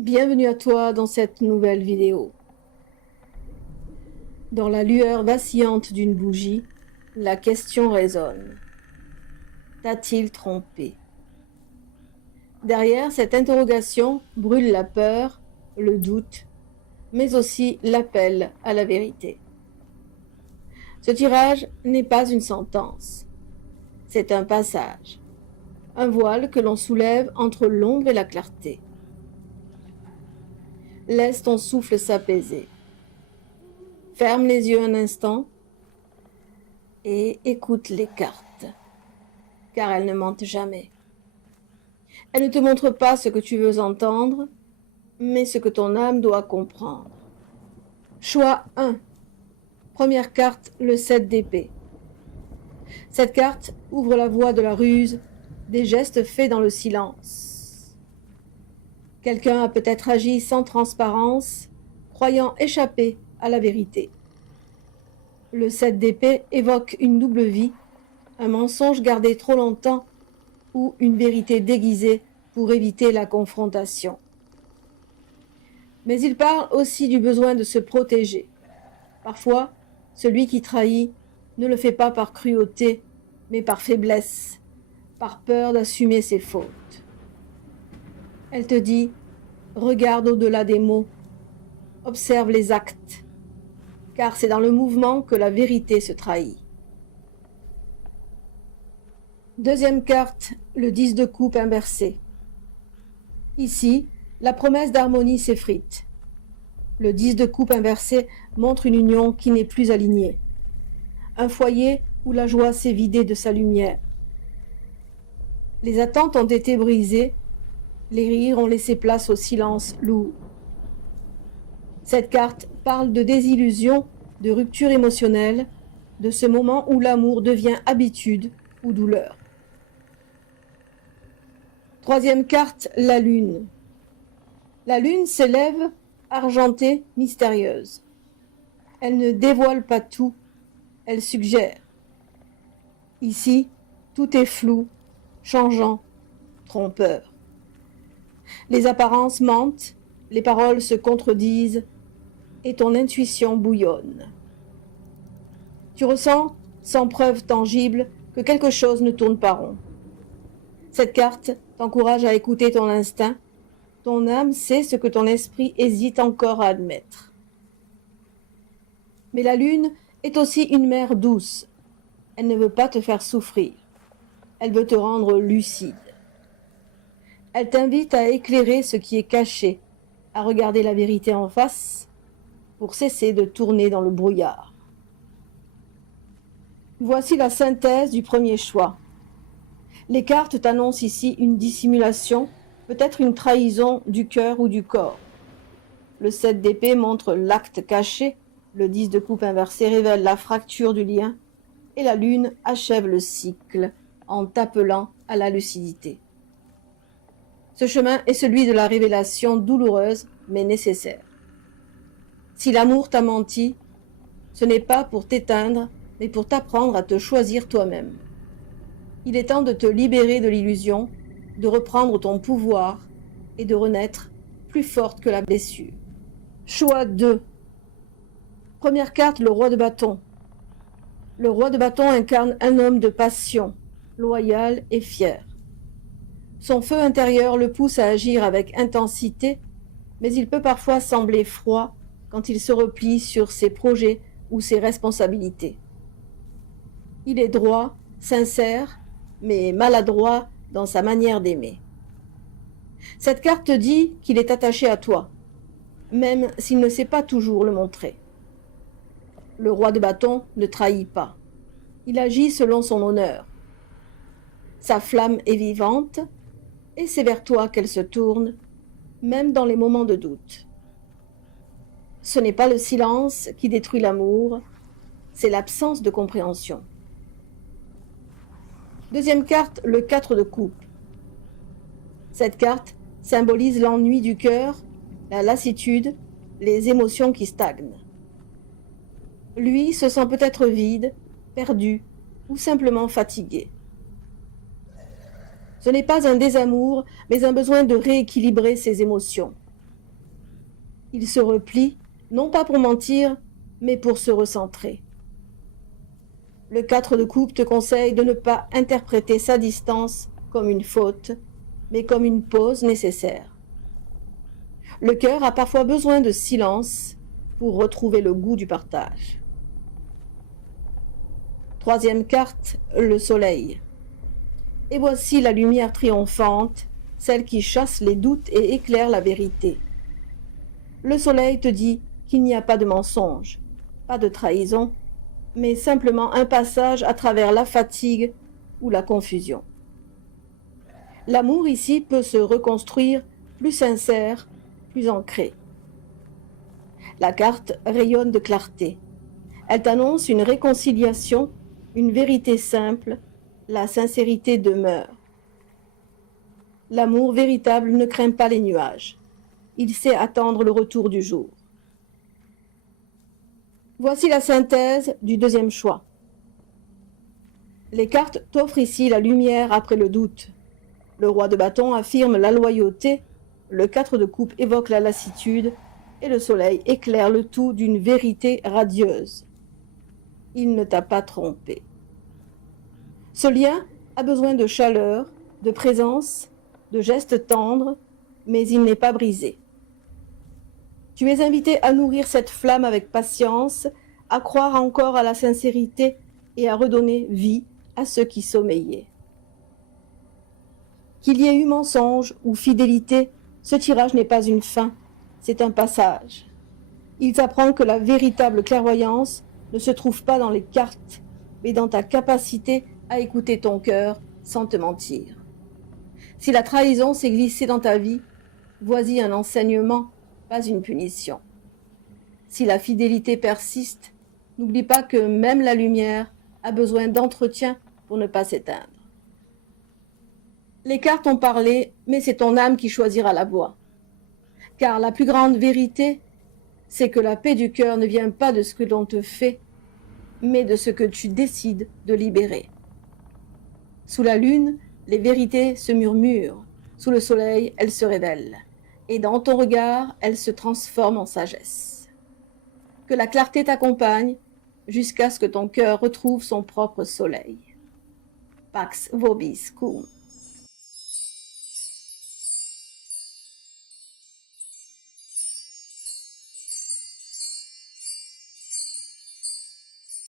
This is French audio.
Bienvenue à toi dans cette nouvelle vidéo. Dans la lueur vacillante d'une bougie, la question résonne. T'a-t-il trompé? Derrière cette interrogation brûle la peur, le doute, mais aussi l'appel à la vérité. Ce tirage n'est pas une sentence, c'est un passage, un voile que l'on soulève entre l'ombre et la clarté. Laisse ton souffle s'apaiser. Ferme les yeux un instant et écoute les cartes, car elles ne mentent jamais. Elles ne te montrent pas ce que tu veux entendre, mais ce que ton âme doit comprendre. Choix 1. Première carte, le 7 d'épée. Cette carte ouvre la voie de la ruse, des gestes faits dans le silence. Quelqu'un a peut-être agi sans transparence, croyant échapper à la vérité. Le 7 d'épée évoque une double vie, un mensonge gardé trop longtemps ou une vérité déguisée pour éviter la confrontation. Mais il parle aussi du besoin de se protéger. Parfois, celui qui trahit ne le fait pas par cruauté, mais par faiblesse, par peur d'assumer ses fautes. Elle te dit, regarde au-delà des mots, observe les actes, car c'est dans le mouvement que la vérité se trahit. Deuxième carte, le 10 de coupe inversé. Ici, la promesse d'harmonie s'effrite. Le 10 de coupe inversé montre une union qui n'est plus alignée. Un foyer où la joie s'est vidée de sa lumière. Les attentes ont été brisées, les rires ont laissé place au silence lourd. Cette carte parle de désillusion, de rupture émotionnelle, de ce moment où l'amour devient habitude ou douleur. Troisième carte, la lune. La lune s'élève, argentée, mystérieuse. Elle ne dévoile pas tout, elle suggère. Ici, tout est flou, changeant, trompeur. Les apparences mentent, les paroles se contredisent et ton intuition bouillonne. Tu ressens, sans preuve tangible, que quelque chose ne tourne pas rond. Cette carte t'encourage à écouter ton instinct. Ton âme sait ce que ton esprit hésite encore à admettre. Mais la lune est aussi une mère douce. Elle ne veut pas te faire souffrir. Elle veut te rendre lucide. Elle t'invite à éclairer ce qui est caché, à regarder la vérité en face, pour cesser de tourner dans le brouillard. Voici la synthèse du premier choix. Les cartes t'annoncent ici une dissimulation, peut-être une trahison du cœur ou du corps. Le 7 d'épée montre l'acte caché, le 10 de coupe inversé révèle la fracture du lien, et la lune achève le cycle en t'appelant à la lucidité. Ce chemin est celui de la révélation douloureuse mais nécessaire. Si l'amour t'a menti, ce n'est pas pour t'éteindre, mais pour t'apprendre à te choisir toi-même. Il est temps de te libérer de l'illusion, de reprendre ton pouvoir et de renaître plus forte que la blessure. Choix 2. Première carte, le roi de bâton. Le roi de bâton incarne un homme de passion, loyal et fier. Son feu intérieur le pousse à agir avec intensité, mais il peut parfois sembler froid quand il se replie sur ses projets ou ses responsabilités. Il est droit, sincère, mais maladroit dans sa manière d'aimer. Cette carte te dit qu'il est attaché à toi, même s'il ne sait pas toujours le montrer. Le roi de bâton ne trahit pas. Il agit selon son honneur. Sa flamme est vivante, et c'est vers toi qu'elle se tourne, même dans les moments de doute. Ce n'est pas le silence qui détruit l'amour, c'est l'absence de compréhension. Deuxième carte, le 4 de coupe. Cette carte symbolise l'ennui du cœur, la lassitude, les émotions qui stagnent. Lui se sent peut-être vide, perdu ou simplement fatigué. Ce n'est pas un désamour, mais un besoin de rééquilibrer ses émotions. Il se replie, non pas pour mentir, mais pour se recentrer. Le 4 de coupe te conseille de ne pas interpréter sa distance comme une faute, mais comme une pause nécessaire. Le cœur a parfois besoin de silence pour retrouver le goût du partage. Troisième carte, le soleil. Et voici la lumière triomphante, celle qui chasse les doutes et éclaire la vérité. Le soleil te dit qu'il n'y a pas de mensonge, pas de trahison, mais simplement un passage à travers la fatigue ou la confusion. L'amour ici peut se reconstruire plus sincère, plus ancré. La carte rayonne de clarté. Elle t'annonce une réconciliation, une vérité simple, la sincérité demeure. L'amour véritable ne craint pas les nuages. Il sait attendre le retour du jour. Voici la synthèse du deuxième choix. Les cartes t'offrent ici la lumière après le doute. Le roi de bâton affirme la loyauté, le 4 de coupe évoque la lassitude et le soleil éclaire le tout d'une vérité radieuse. Il ne t'a pas trompé. Ce lien a besoin de chaleur, de présence, de gestes tendres, mais il n'est pas brisé. Tu es invité à nourrir cette flamme avec patience, à croire encore à la sincérité et à redonner vie à ceux qui sommeillaient. Qu'il y ait eu mensonge ou fidélité, ce tirage n'est pas une fin, c'est un passage. Il t'apprend que la véritable clairvoyance ne se trouve pas dans les cartes, mais dans ta capacité à écouter ton cœur sans te mentir. Si la trahison s'est glissée dans ta vie, voici un enseignement, pas une punition. Si la fidélité persiste, n'oublie pas que même la lumière a besoin d'entretien pour ne pas s'éteindre. Les cartes ont parlé, mais c'est ton âme qui choisira la voie. Car la plus grande vérité, c'est que la paix du cœur ne vient pas de ce que l'on te fait, mais de ce que tu décides de libérer. Sous la lune, les vérités se murmurent, sous le soleil, elles se révèlent, et dans ton regard, elles se transforment en sagesse. Que la clarté t'accompagne jusqu'à ce que ton cœur retrouve son propre soleil. Pax vobis cum.